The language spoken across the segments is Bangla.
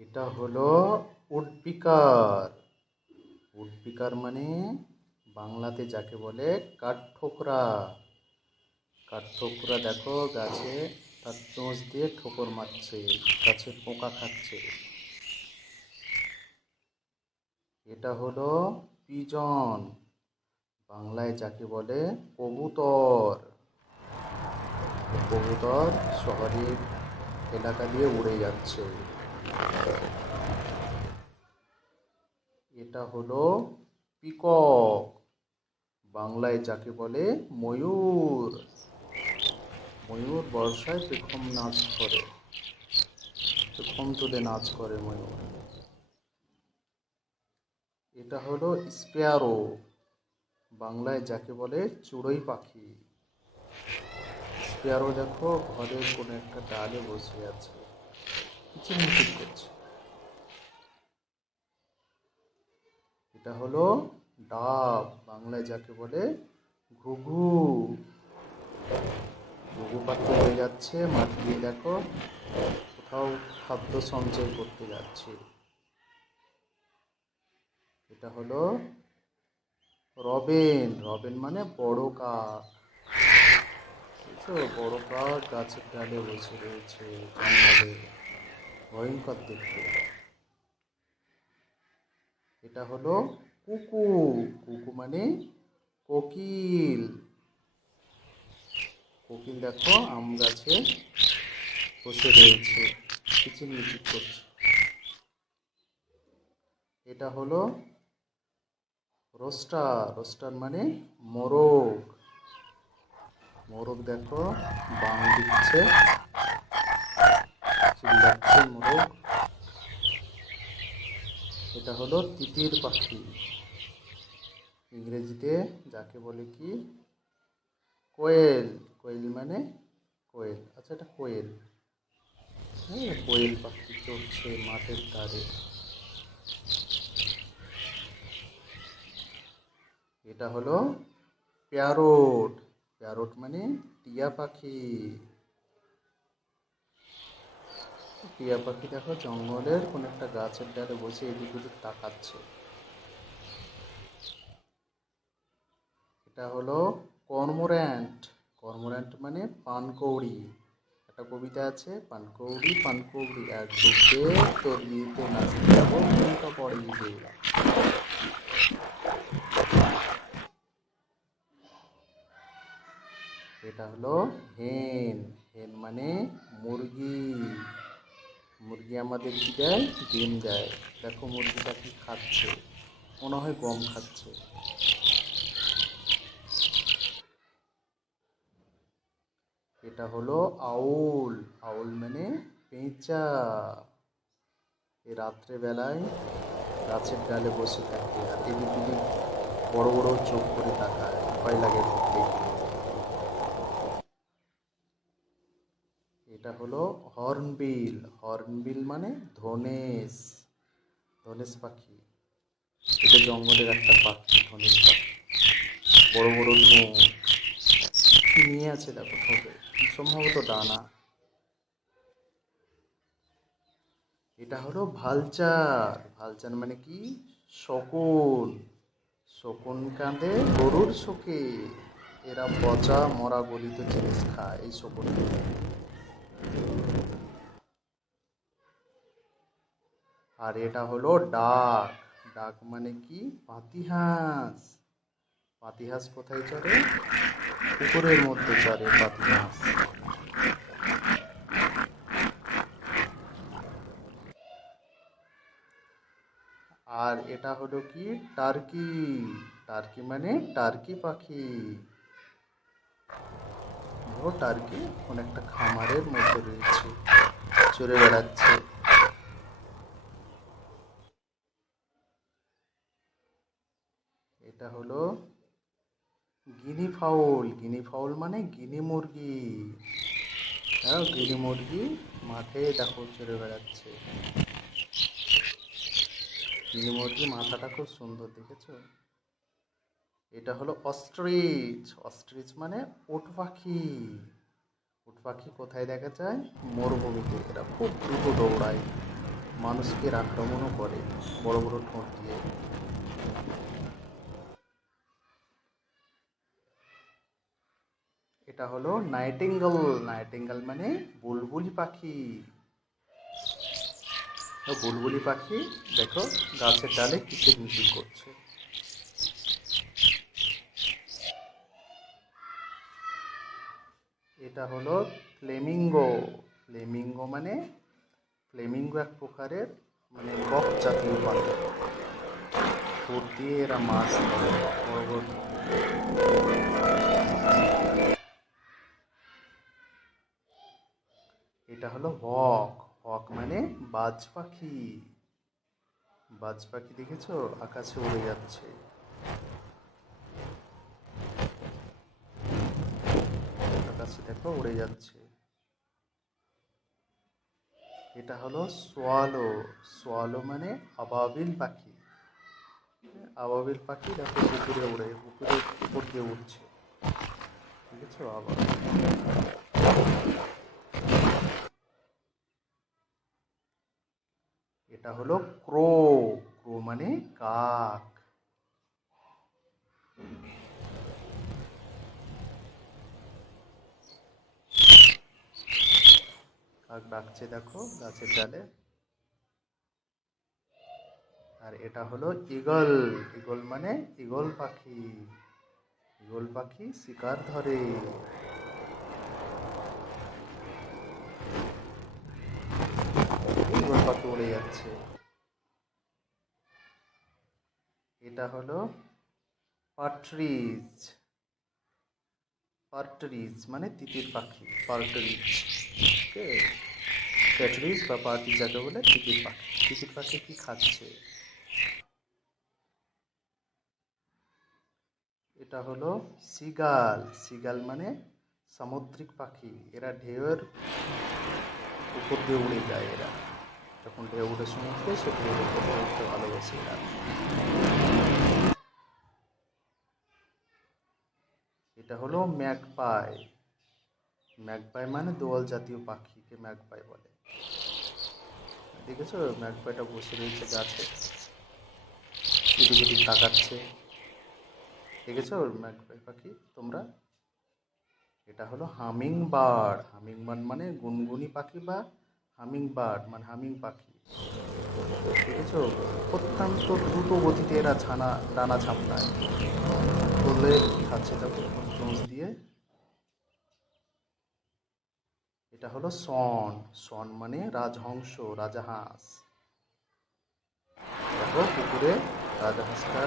এটা হলো উডপিকার। উডপিকার মানে বাংলাতে যাকে বলে কাঠঠোকরা। কাঠঠোকরা দেখো গাছে তার চোঁচ দিয়ে ঠোকর মারছে, গাছে পোকা খাচ্ছে। এটা হলো পিজন, বাংলায় যাকে বলে কবুতর। কবুতর শহরের এলাকা দিয়ে উড়ে যাচ্ছে। এটা হলো পিকক, বাংলায় যাকে বলে ময়ূর। ময়ূর বর্ষায় পেখম নাচ করে, পেখম তুলে নাচ করে ময়ূর। এটা হলো স্প্যারো, বাংলায় যাকে বলে চড়ুই পাখি। স্প্যারো দেখো ঘরের কোনো একটা ডালে বসে আছে, কিচিরমিচির করছে। এটা হলো ডাব, বাংলায় যাকে বলে ঘুঘু। ঘুঘু পাখি হয়ে যাচ্ছে মাঠ দিয়ে, দেখো কোথাও খাদ্য সঞ্চয় করতে যাচ্ছে। এটা হলো রবেন, রবেন মানে বড় কাক। বুঝছো, বড় কাক গাছের ডালে বসে রয়েছে জঙ্গলে, ভয়ঙ্কর দেখতে। এটা হলো কুকু, কুকু মানে কোকিল। কোকিল দেখো আম গাছে বসে রয়েছে, কিচিরমিচির করছে। এটা হলো রোস্টার, রোস্টার মানে মোরগ। মোরগ দেখো বাং দিচ্ছে, চিল্লাচ্ছে মোরগ। এটা হলো তিতির পাখি, ইংরেজিতে যাকে বলে কি কোয়েল। কোয়েল মানে কোয়েল, আচ্ছা এটা কোয়েল। হ্যাঁ, কোয়েল পাখি চড়ছে মাঠের ধারে। এটা হলো প্যারট, প্যারট মানে টিয়া পাখি। টিয়া পাখি দেখো জঙ্গলের কোন একটা গাছের ডালে বসে এদিক ওদিক তাকাচ্ছে। এটা হলো কর্মোর্যান্ট, কর্মোর্যান্ট মানে পানকৌড়ি। একটা কবিতা আছে, পানকৌড়ি পানকৌড়ি এক ডুববে তোর বিয়েতে নাচতে যাবো নৌকা পড়ে ঈদে। এটা হলো হেন, হেন মানে মুরগি। মুরগি আমাদের কি দেয়? ডিম দেয়। দেখো মুরগিটা কি খাচ্ছে, মনে হয় গম খাচ্ছে। এটা হলো আউল, আউল মানে পেঁচা। এই রাত্রে বেলায় গাছের ডালে বসে থাকে আর এদিক ওদিক বড় বড় চোখ করে তাকায়, ভয় লাগে দেখতে গিয়ে। এটা হলো হর্নবিল, হর্নবিল মানে ধনেশ, ধনেশ পাখি। এটা জঙ্গলের একটা পাখি, ধনেশ পাখি। বড় বড় ঠোঁট নিয়ে আছে দেখো ঠোঁটে, সম্ভবত ডানা। এটা হলো ভালচার, ভালচার মানে কি শকুন। শকুন কাঁধে গরুর শোকে, এরা পচা মরা গলিত জিনিস খায় এই শকুন। আর এটা হলো ডাক, ডাক মানে কি পাতিহাঁস। পাতিহাঁস কোথায় চড়ে? পুকুরের মধ্যে চড়ে পাতিহাঁস। আর এটা হলো কি টার্কি, টার্কি মানে টার্কি পাখি। ও টার্কি কোন একটা খামারের মধ্যে রয়েছে, চড়ে বেড়াচ্ছে। এটা হলো গিনি ফাউল, গিনি ফাউল মানে গিনি মুরগি। হ্যাঁ, গিনি মুরগি মাঠে দেখো চড়ে বেড়াচ্ছে। গিনি মুরগি মাথাটা খুব সুন্দর, দেখেছো? এটা হলো অস্ট্রিচ, অস্ট্রিচ মানে উট পাখি। উট পাখি কোথায় দেখা যায়? মরুভূমিতে, এরা খুব দ্রুত দৌড়ায় মানুষকে আক্রমণও করে বড় বড় ঠোঁট দিয়ে। এটা হলো নাইটিঙ্গেল। নাইটিঙ্গেল মানে বুলবুলি পাখি। তো বুলবুলি পাখি দেখো গাছের ডালে কিচির মিচির করছে। এটা হলো ফ্লেমিঙ্গো। ফ্লেমিঙ্গো মানে ফ্লেমিঙ্গো এক প্রকারের মানে বক জাতীয় পাখি। ঠোঁট দিয়ে এরা মাছ ধরে বড় বড়। এটা হলো হক। হক মানে বাজ পাখি। বাজ পাখি দেখেছো আকাশে উড়ে যাচ্ছে। আকাশে দেখো উড়ে যাচ্ছে। এটা হলো সোয়ালো। সোয়ালো মানে আবাবিল পাখি। আবাবিল পাখি দেখো পুকুরে উড়ে, পুকুরের উপর দিয়ে উঠছে, দেখেছো আবার। এটা হলো ক্রো। ক্রো মানে কাক। কাক ডাকছে দেখো গাছের ডালে। আর এটা হলো ঈগল। ঈগল মানে ঈগল পাখি। ঈগল পাখি শিকার ধরে। ঈগল পাখি উড়ে যাচ্ছে। এটা হলো পার্ট্রিজ। পার্ট্রিজ মানে তিতির পাখি। পার্ট্রিজ, ওকে। প্যাট্রিজ বা পার্ট্রিজ যাকে বলে তিতির পাখি। তিতির পাখি কি খাচ্ছে। এটা হলো সিগাল। সিগাল মানে সামুদ্রিক পাখি। এরা ঢেউয়ের উপর দিয়ে উড়ে যায়। এরা যখন ঢেউ উঠে সমুদ্রে, সে ঢেউয়ের উপর দিয়ে উঠতে ভালোবাসে এরা। এটা হলো ম্যাগপাই। ম্যাগপাই মানে দোয়াল জাতীয় পাখিকে ম্যাগপাই বলে। দেখেছো ম্যাগপাইটা বসে রয়েছে গাছে, এদিক ওদিক তাকাচ্ছে। দেখেছো ম্যাগপাই পাখি তোমরা। এটা হলো হামিং বার্ড। হামিং বার্ড মানে গুনগুনি পাখি বা হামিং বার্ড মানে হামিং পাখি। দেখেছো অত্যন্ত দ্রুত গতিতে এরা ডানা ঝাপটায়। করলে কি খাচ্ছে দেখো চোঁচ দিয়ে। এটা হলো শন। শন মানে রাজহংস, রাজাহাঁস। দেখো পুকুরে রাজহাঁসটা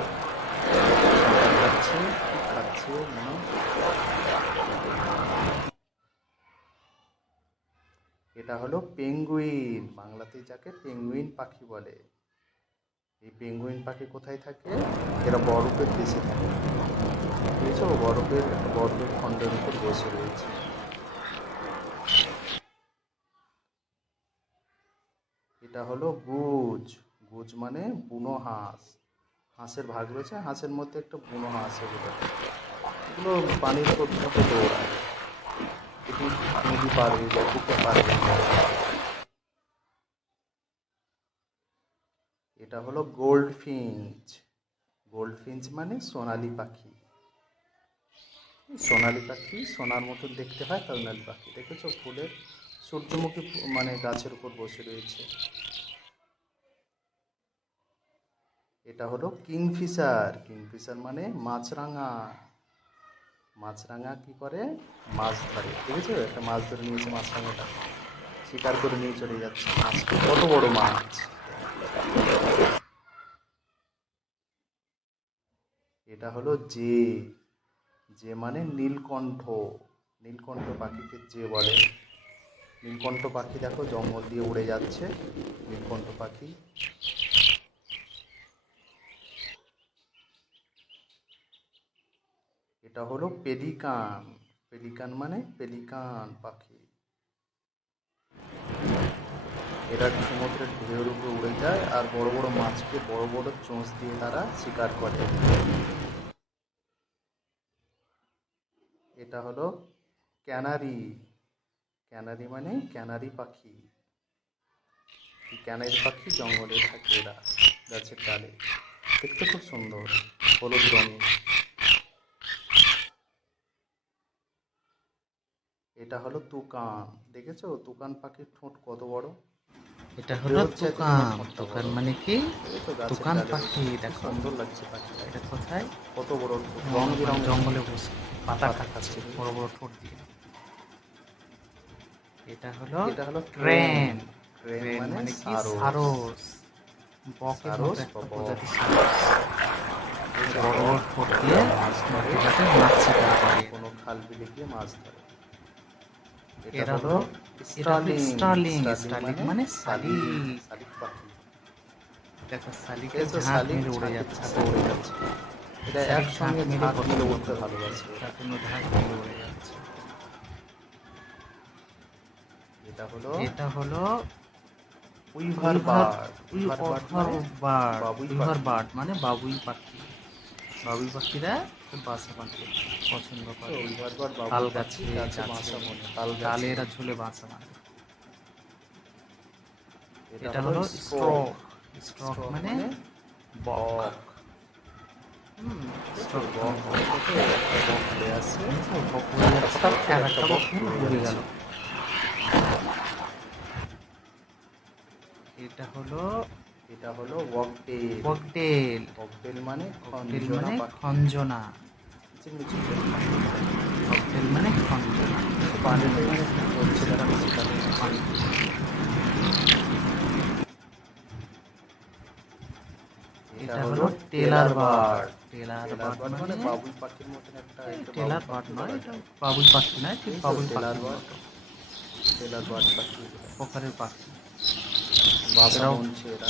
খাচ্ছে, কি খাচ্ছে মানে। এটা হলো পেঙ্গুইন। বাংলাতে যাকে পেঙ্গুইন পাখি বলে। এই পেঙ্গুইন পাখি কোথায় থাকে, এরা বরফের দেশে থাকে। বুঝেছো বরফের একটা বরফের খণ্ডের উপর বসে রয়েছে। এটা হলো গুজ। গুজ মানে বুনো হাঁস। হাঁসের ভাগ রয়েছে, হাঁসের মধ্যে একটা বুনো হাঁস। এগুলো এগুলো পানির মধ্যে দৌড়ায়, এটি নদী পার হয়ে যায়, পুকুর পার হয়ে যায়। এটা হলো গোল্ড ফিঞ্চ। গোল্ড ফিঞ্চ মানে সোনালি পাখি। সোনালি পাখি সোনার মতন দেখতে হয়, সোনালি পাখি। দেখেছো ফুলের সূর্যমুখী মানে গাছের উপর বসে রয়েছে। এটা হলো কিংফিশার। কিংফিশার মানে মাছরাঙা। মাছরাঙা কি করে, মাছ ধরে। দেখেছো একটা মাছ ধরে নিয়েছে মাছরাঙাটা, শিকার করে নিয়ে চলে যাচ্ছে মাছটা। কত বড় মাছ। এটা হলো জে। জে মানে নীলকণ্ঠ। নীলকণ্ঠ পাখিকে জে বলে। নীলকণ্ঠ পাখি দেখো জঙ্গল দিয়ে উড়ে যাচ্ছে, নীলকণ্ঠ পাখি। এটা হলো পেলিকান। পেলিকান মানে পেলিকান পাখি। এরা সমুদ্রের ঢেউয়ের উপরে উড়ে যায় আর বড় বড় মাছকে বড় বড় চোঁচ দিয়ে তারা শিকার করে। এটা হলো ক্যানারি। ক্যানারি মানে ক্যানারি পাখি। ক্যানারি পাখি জঙ্গলে থাকে এরা, গাছের ডালে। দেখতে খুব সুন্দর, হলুদ রঙের। এটা হলো তুকান। দেখেছো তুকান পাখির ঠোঁট কত বড়? এটা হলো তুকান। তুকান মানে কি? তুকান পাখি। দেখো দেখো সুন্দর লাগছে পাখিটা। এটা কোথায়? কত বড় ঠোঁট, রং বেরঙের জঙ্গলে বসে পাতা পাতা খাচ্ছে খাচ্ছে। বড় বড় ঠোঁট দিয়ে। এটা হলো ক্রেন। ক্রেন। ক্রেন মানে কি? সারস। সারস। বকের মতো সারস একটা বা বক। প্রজাতি সারস। এটা বড় বড় ঠোঁট দিয়ে মাছ ধরে, নদীটাতে মাছ শিকার করে। কোনো খাল বিলে গিয়ে মাছ ধরে। এরা হলো স্টার্লিং। স্টার্লিং মানে শালিক। শালিক পাখি। দেখো শালিকের দেখেছো ঝাঁক শালিক মেরে উড়ে ঝাঁকে যাচ্ছে। ঝাঁকে উড়ে যাচ্ছে। এটা শালিক একসঙ্গে ঝাঁক মেরে ঝাঁক মেরে পছন্দ উঠতে করে। ভালোবাসে। তার জন্য ঝাঁক মেরে উড়ে যাচ্ছে। এটা হলো এটা হলো উইভার বার্ড। উইভার বার্ড মানে বাবুই পাখি। বাবুই পাখিরা খুব বাসা বাঁধতে পছন্দ করে। উইভার বার্ড তাল বাবুই পাখি, গাছে গাছে বাসা বনে, তাল গাছে। ডালে এরা ঝুলে বাসা বাঁধে। এটা এটা হলো হলো স্ট্রোক। স্ট্রোক মানে বক। বক। স্ট্রোক বক মানে বক। থেকে একটা বক উড়ে আসছে। বক উড়ে যাচ্ছে, হঠাৎ করে আর একটা একটা বক বক উড়ে উড়ে যাচ্ছে। গেল। এটা হলো ওয়াকটেল। বকটেল। ওয়াকটেল মানে বকটেল খঞ্জনা মানে পাখি। খঞ্জনা। চিমচিমে। বকটেল মানে খঞ্জনা। পানিতে হচ্ছে তারা শিকার করছে। পানি। এটা হলো টেলার বার্ড। টেলার বার্ড মানে বাবুই পাখির মতন একটা টেলার বার্ড নয়, এটা বাবুই পাখি নয়, ঠিক বাবুই পাখির মতো। টেলার বার্ড পাখি। প্রকারের পাখি। বাসা এরাও বনছে এরা।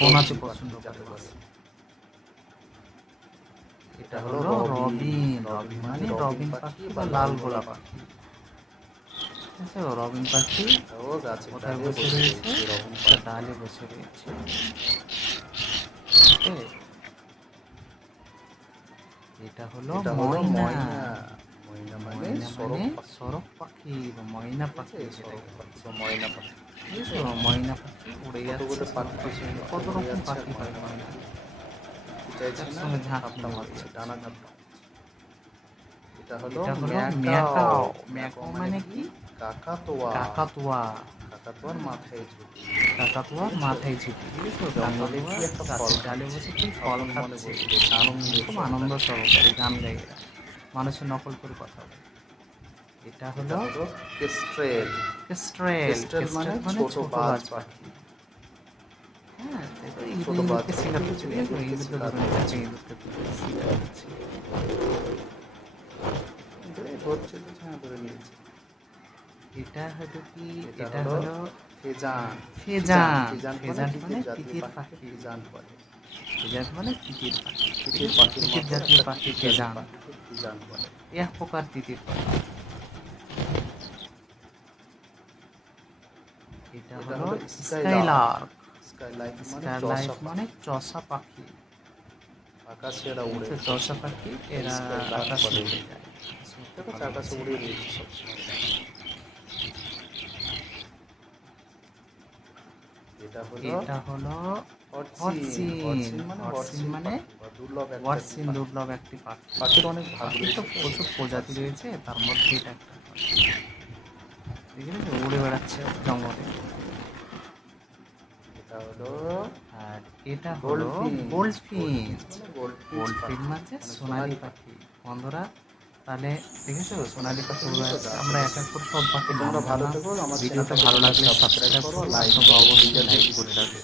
বনাতে পছন্দ যাকে করে। বলে। এটা হলো রবিন। রবিন মানে রবিন পাখি বা লাল গোলা পাখি। ঠিক আছে, রবিন পাখি ও গাছে কোথায় ডালে বসে রয়েছে? রকম একটা ডালে বসে রয়েছে। ওকে। এটা হলো ময়না। ময়না মানে ময়না সরক মানে পাখি। সরক পাখি বা ময়না পাখি। সরক পাখি বা ময়না পাখি। বুঝেছো? ময়না পাখি উড়ে কতগুলো যাচ্ছে। পাখি পেছনে কত উড়ে রকম যাচ্ছে পাখি আর হয় ময়না ময়না। চাইছে না, একসঙ্গে ঝাঁক ঝাপটা মেরে মারছে, উড়ে ডানা যাচ্ছে। ঝাপটা। এটা হলো এটা হলো ম্যাকাও। ম্যাকাও মানে কি? কাকাতুয়া। কাকাতুয়া। কাকাতুয়ার মাথায় ঝুঁকি। কাকাতুয়ার মাথায় ঝুঁকি। বুঝেছো? জঙ্গলে কাকাতুয়া কি একটা ফল গাছের ডালে বসে কি ফল মনে খাচ্ছে। বসে রয়েছে, আনন্দ খুব আনন্দ সহকারে গান গায় এরা। মানুষের নকল করে কথা বলে। এটা হলো কেস্ট্রেল। কেস্ট্রেল। কেস্ট্রেল মানে ছোট বাজ পাখি। হ্যাঁ, ছোট বাজ ইঁদুরকে শিকার করছে। ইঁদুরকে ইঁদুরকে শিকার ধরে নিয়ে যাচ্ছে, করছে। ইঁদুরকে শিকার করছে। ধরছে তো, হ্যাঁ ধরে নিয়েছে। এটা হলো কি? এটা এটা হলো হলো ফেজান। ফেজান। ফেজান ফেজান মানে জাতীয় তিতির পাখি, পাখি। ফেজান বলে। ফেজান মানে তিতির পাখি। তিতির পাখির তিতির মতো জাতীয় একটা পাখি তিতির ফেজান। পাখিকে ফেজান বলে। এক প্রকার তিতির পাখি। এটা হলো স্কাইলার্ক। স্কাইলার্ক মানে চষা পাখি। আকাশে এরা উড়ে। চষা পাখি এরা আকাশে উড়ে যায়। আকাশে উড়ে রয়েছে সবসময়। এটা হলো হর্সিন। হর্সিন মানে দুর্লভ একটি পাখি। পাখির অনেক ভাগ পাখির তো প্রচুর প্রজাতি রয়েছে, তার মধ্যে এটা একটা পাখি। দেখেছো? উড়ে বেড়াচ্ছে জঙ্গলে। আর এটা হলো গোল্ডফিন। গোল্ডফিন মানে সোনালী পাখি। বন্ধুরা, তাহলে দেখেছো সোনালী পাখি উড়ে যাচ্ছে। আমরা এক এক করে সব পাখি তোমরা ভালো থেকো। আমার ভিডিওটা ভালো লাগলে সাবস্ক্রাইব করো, লাইক করে রাখবে।